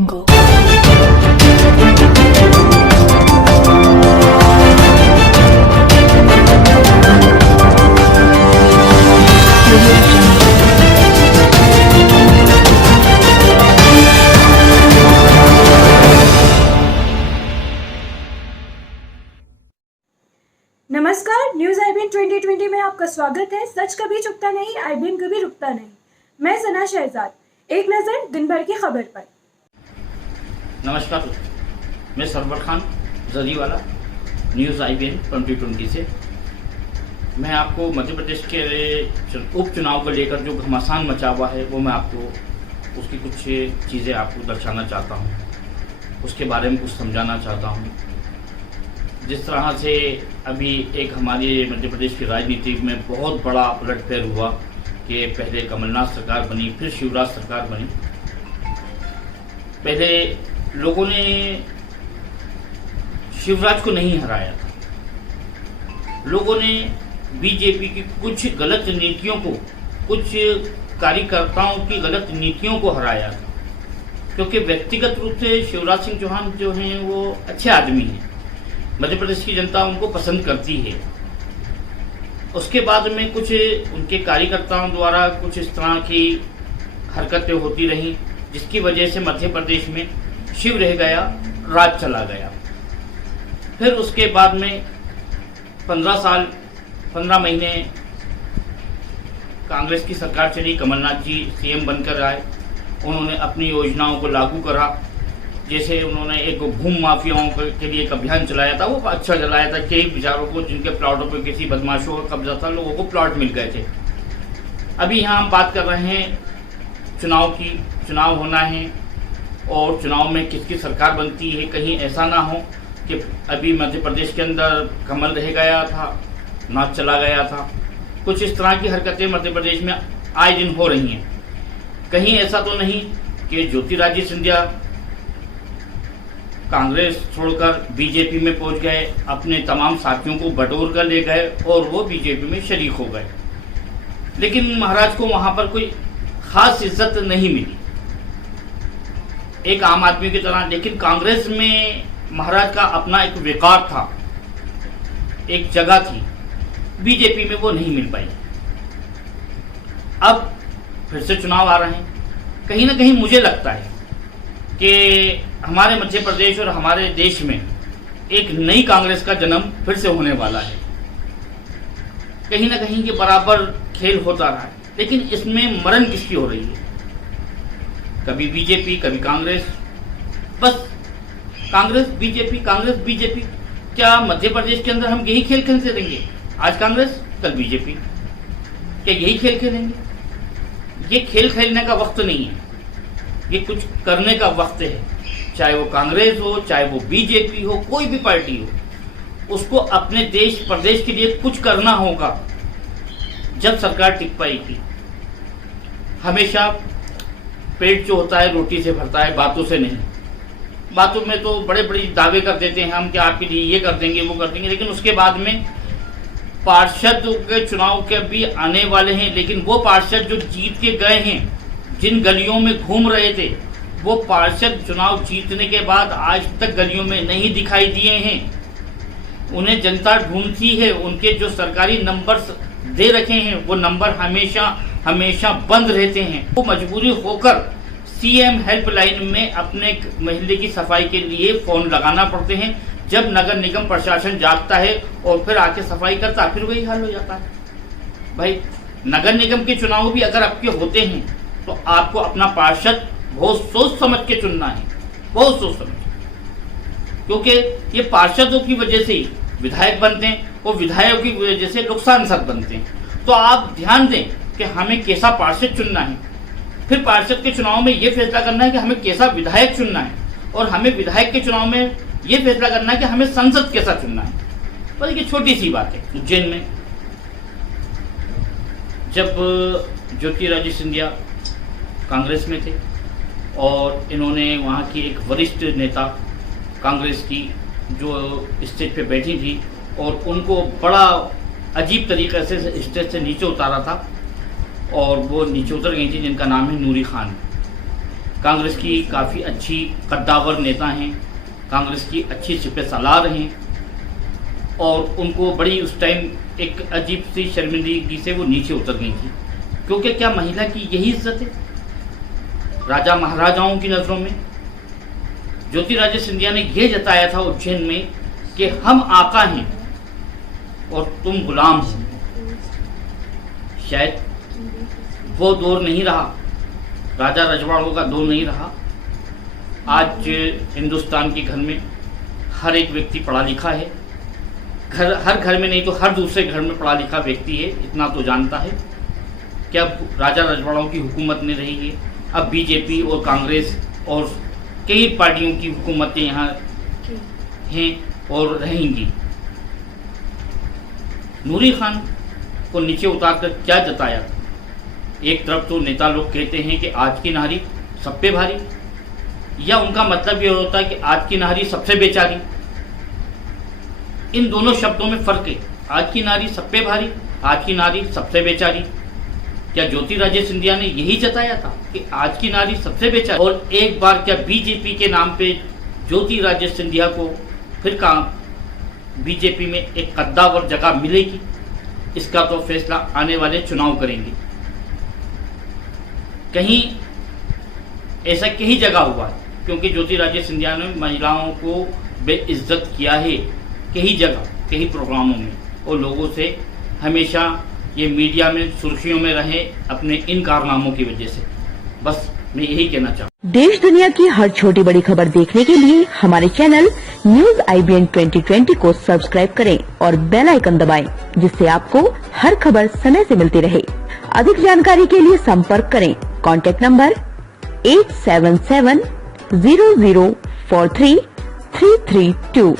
Go. नमस्कार, news IBN 2020 में आपका स्वागत है। सच कभी चुकता नहीं, आईबीएन कभी रुकता नहीं। मैं सना शहजाद। एक नजर दिन भर की खबर पर। नमस्कार, मैं सरवर खान जरीवाला, न्यूज़ आईबीएन 2020 से। मैं आपको मध्य प्रदेश के उपचुनाव को लेकर जो घमासान मचा हुआ है वो मैं आपको उसकी कुछ चीज़ें आपको दर्शाना चाहता हूँ, उसके बारे में कुछ समझाना चाहता हूँ। जिस तरह से अभी एक हमारे मध्य प्रदेश की राजनीति में बहुत बड़ा उलटफेर हुआ कि पहले कमलनाथ सरकार बनी, फिर शिवराज सरकार बनी। पहले लोगों ने शिवराज को नहीं हराया था, लोगों ने बीजेपी की कुछ गलत नीतियों को, कुछ कार्यकर्ताओं की गलत नीतियों को हराया था, क्योंकि व्यक्तिगत रूप से शिवराज सिंह चौहान जो हैं वो अच्छे आदमी हैं, मध्य प्रदेश की जनता उनको पसंद करती है। उसके बाद में कुछ उनके कार्यकर्ताओं द्वारा कुछ इस तरह की हरकतें होती रहीं, जिसकी वजह से मध्य प्रदेश में शिव रह गया, राज चला गया। फिर उसके बाद में 15 महीने कांग्रेस की सरकार चली, कमलनाथ जी सीएम बनकर आए। उन्होंने अपनी योजनाओं को लागू करा। जैसे उन्होंने एक भूमि माफियाओं के लिए एक अभियान चलाया था, वो अच्छा चलाया था। कई बेचारों को जिनके प्लॉटों पर किसी बदमाशों का कब्जा था, लोगों को प्लॉट मिल गए थे। अभी यहाँ हम बात कर रहे हैं चुनाव की। चुनाव होना है और चुनाव में किसकी सरकार बनती है, कहीं ऐसा ना हो कि अभी मध्य प्रदेश के अंदर कमल रह गया था, नाच चला गया था। कुछ इस तरह की हरकतें मध्य प्रदेश में आए दिन हो रही हैं। कहीं ऐसा तो नहीं कि ज्योतिरादित्य सिंधिया कांग्रेस छोड़कर बीजेपी में पहुंच गए, अपने तमाम साथियों को बटोर कर ले गए और वो बीजेपी में शरीक हो गए। लेकिन महाराज को वहां पर कोई खास इज्जत नहीं मिली, एक आम आदमी की तरह। लेकिन कांग्रेस में महाराज का अपना एक विकार था, एक जगह थी, बीजेपी में वो नहीं मिल पाई। अब फिर से चुनाव आ रहे हैं। कहीं ना कहीं मुझे लगता है कि हमारे मध्य प्रदेश और हमारे देश में एक नई कांग्रेस का जन्म फिर से होने वाला है। कहीं ना कहीं के बराबर खेल होता रहा है, लेकिन इसमें मरण किसकी हो रही है? कभी बीजेपी, कभी कांग्रेस, बस कांग्रेस बीजेपी, कांग्रेस बीजेपी। क्या मध्य प्रदेश के अंदर हम यही खेल खेलते रहेंगे? आज कांग्रेस, कल बीजेपी, क्या यही खेल खेलेंगे? ये खेल खेलने का वक्त नहीं है, ये कुछ करने का वक्त है। चाहे वो कांग्रेस हो, चाहे वो बीजेपी हो, कोई भी पार्टी हो, उसको अपने देश प्रदेश के लिए कुछ करना होगा, जब सरकार टिक पाएगी। हमेशा पेट जो होता है रोटी से भरता है, बातों से नहीं। बातों में तो बड़े बड़े दावे कर देते हैं हम कि आपके लिए ये कर देंगे, वो कर देंगे, लेकिन उसके बाद में पार्षद के चुनाव के भी आने वाले हैं। लेकिन वो पार्षद जो जीत के गए हैं, जिन गलियों में घूम रहे थे, वो पार्षद चुनाव जीतने के बाद आज तक गलियों में नहीं दिखाई दिए हैं। उन्हें जनता ढूंढती है। उनके जो सरकारी नंबर दे रखे हैं वो नंबर हमेशा हमेशा बंद रहते हैं। वो मजबूरी होकर सीएम हेल्पलाइन में अपने महल्ले की सफाई के लिए फोन लगाना पड़ते हैं। जब नगर निगम प्रशासन जागता है और फिर आके सफाई करता है, फिर वही हाल हो जाता है। भाई, नगर निगम के चुनाव भी अगर आपके होते हैं तो आपको अपना पार्षद बहुत सोच समझ के चुनना है, बहुत सोच समझ, क्योंकि ये पार्षदों की वजह से विधायक बनते हैं और विधायकों की वजह से लोग सांसद बनते हैं। तो आप ध्यान दें कि हमें कैसा पार्षद चुनना है, फिर पार्षद के चुनाव में ये फैसला करना है कि हमें कैसा विधायक चुनना है, और हमें विधायक के चुनाव में ये फैसला करना है कि हमें संसद कैसा चुनना है। बस ये छोटी सी बात है। उज्जैन में जब ज्योतिरादित्य सिंधिया कांग्रेस में थे और इन्होंने वहाँ की एक वरिष्ठ नेता कांग्रेस की जो स्टेज पे बैठी थी और उनको बड़ा अजीब तरीके से स्टेज से नीचे उतारा था और वो नीचे उतर गई थी, जिनका नाम है नूरी खान। कांग्रेस की काफ़ी अच्छी कद्दावर नेता हैं, कांग्रेस की अच्छी सिपह सालार हैं और उनको बड़ी उस टाइम एक अजीब सी शर्मिंदगी से वो नीचे उतर गई थी, क्योंकि क्या महिला की यही इज्जत है राजा महाराजाओं की नज़रों में? ज्योतिरादित्य सिंधिया ने यह जताया था उज्जैन में कि हम आका हैं और तुम गुलाम हो। शायद वो दौर नहीं रहा, राजा रजवाड़ों का दौर नहीं रहा। आज हिंदुस्तान के घर में हर एक व्यक्ति पढ़ा लिखा है, हर घर में नहीं तो हर दूसरे घर में पढ़ा लिखा व्यक्ति है, इतना तो जानता है कि अब राजा रजवाड़ों की हुकूमत नहीं रही है, अब बीजेपी और कांग्रेस और कई पार्टियों की हुकूमतें यहाँ हैं और रहेंगी। नूरी खान को नीचे उतारकर क्या जताया? एक तरफ तो नेता लोग कहते हैं कि आज की नारी सब पे भारी, या उनका मतलब ये होता है कि आज की नारी सबसे बेचारी। इन दोनों शब्दों में फर्क है, आज की नारी सब पे भारी, आज की नारी सबसे बेचारी। क्या ज्योतिरादित्य सिंधिया ने यही जताया था कि आज की नारी सबसे बेचारी? और एक बार क्या बीजेपी के नाम पे ज्योतिरादित्य सिंधिया को फिर बीजेपी में एक कद्दावर जगह मिलेगी? इसका तो फैसला आने वाले चुनाव करेंगे। कहीं ऐसा कई जगह हुआ है, क्योंकि ज्योतिरादित्य सिंधिया ने महिलाओं को बेइज्जत किया है कई जगह, कई प्रोग्रामों में, और लोगों से हमेशा ये मीडिया में सुर्खियों में रहे अपने इन कारनामों की वजह से। बस मैं यही कहना चाहूँ। देश दुनिया की हर छोटी बड़ी खबर देखने के लिए हमारे चैनल न्यूज IBN 2020 को सब्सक्राइब करें और बेल आइकन दबाएं, जिससे आपको हर खबर समय से मिलती रहे। अधिक जानकारी के लिए संपर्क करें। Contact number 8770043332।